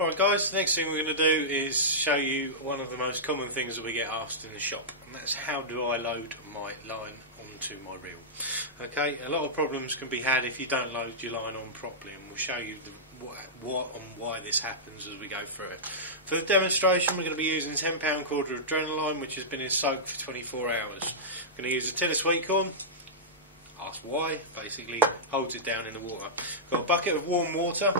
Alright guys, the next thing we're going to do is show you one of the most common things that we get asked in the shop, and that's how do I load my line onto my reel. Okay, a lot of problems can be had if you don't load your line on properly, and we'll show you what and why this happens as we go through it. For the demonstration, we're going to be using 10 cord of Adrenaline, which has been in soak for 24 hours. We're going to use a tin of sweet corn. Ask why, basically holds it down in the water. We've got a bucket of warm water.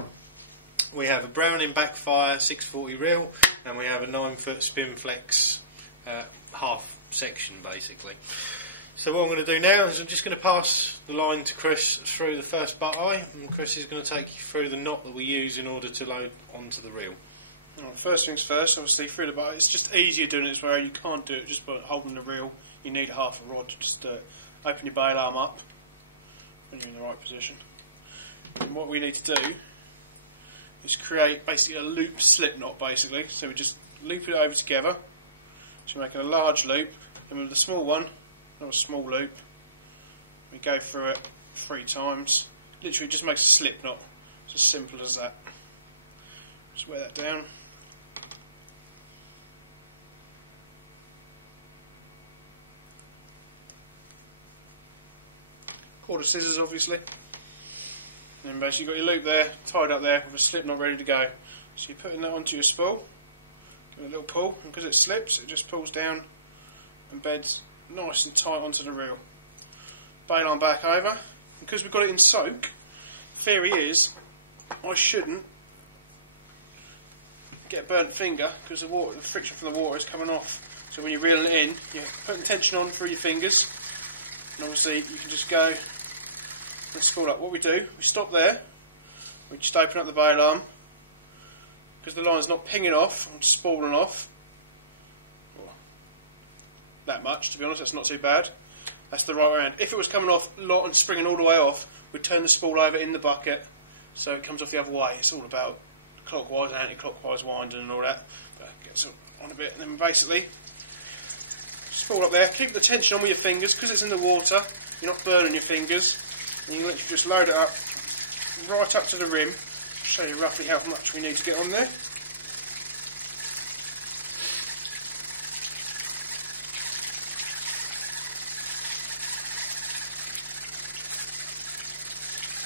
We have a Browning Backfire 640 reel, and we have a 9-foot Spinflex half section basically. So what I'm going to do now is I'm just going to pass the line to Chris through the first butt eye, and Chris is going to take you through the knot that we use in order to load onto the reel. Right, first things first, obviously through the butt. It's just easier doing it this way. You can't do it just by holding the reel. You need half a rod to just open your bail arm up when you're in the right position. And what we need to do is create basically a loop slip knot basically. So we just loop it over together. So we're making a large loop, and with the small one, not a small loop, we go through it 3 times. Literally just makes a slip knot. It's as simple as that. Just wear that down. Quarter scissors obviously. And then basically you've got your loop there, tied up there with a slip knot ready to go. So you're putting that onto your spool, give it a little pull, and because it slips, it just pulls down and beds nice and tight onto the reel. Bail arm back over. Because we've got it in soak, theory is I shouldn't get a burnt finger because the friction from the water is coming off. So when you're reeling it in, you're putting tension on through your fingers, and obviously you can just go and spool up. What we do, we stop there, we just open up the bail arm, because the line's not pinging off and spooling off. Well, that much, to be honest, that's not too bad. That's the right way around. If it was coming off a lot and springing all the way off, we'd turn the spool over in the bucket so it comes off the other way. It's all about clockwise and anti-clockwise winding and all that. But it gets on a bit, and then basically spool up there, keep the tension on with your fingers, because it's in the water, you're not burning your fingers. And you can literally just load it up right up to the rim. Show you roughly how much we need to get on there.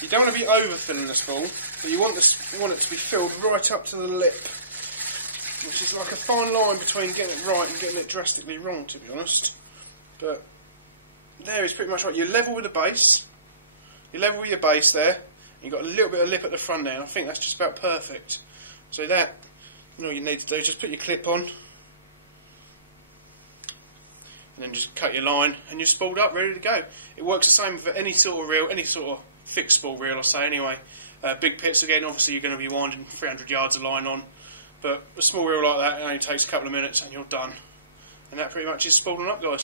You don't want to be overfilling the spool, but you want it to be filled right up to the lip, which is like a fine line between getting it right and getting it drastically wrong, to be honest. But there is pretty much right. You're level with the base. You're level with your base there. You've got a little bit of lip at the front now. I think that's just about perfect. So that, all you need to do is just put your clip on, and then just cut your line, and you're spooled up, ready to go. It works the same for any sort of reel, any sort of fixed spool reel, I say anyway. Big pits, again, obviously you're going to be winding 300 yards of line on, but a small reel like that, it only takes a couple of minutes and you're done. And that pretty much is spooling up, guys.